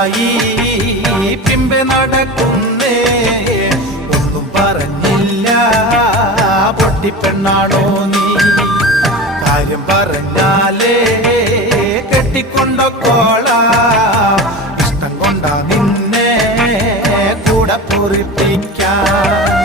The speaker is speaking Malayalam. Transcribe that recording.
വർഷമായി പിമ്പെ നടക്കുന്നേ, ഒന്നും പറഞ്ഞില്ല പൊട്ടിപ്പെണ്ണാണോ നീ? കാര്യം പറഞ്ഞാലേ കെട്ടിക്കൊണ്ടോള, ഇഷ്ടം കൊണ്ടാ നിന്നെ കൂടെ പൊറിപ്പിക്കാൻ.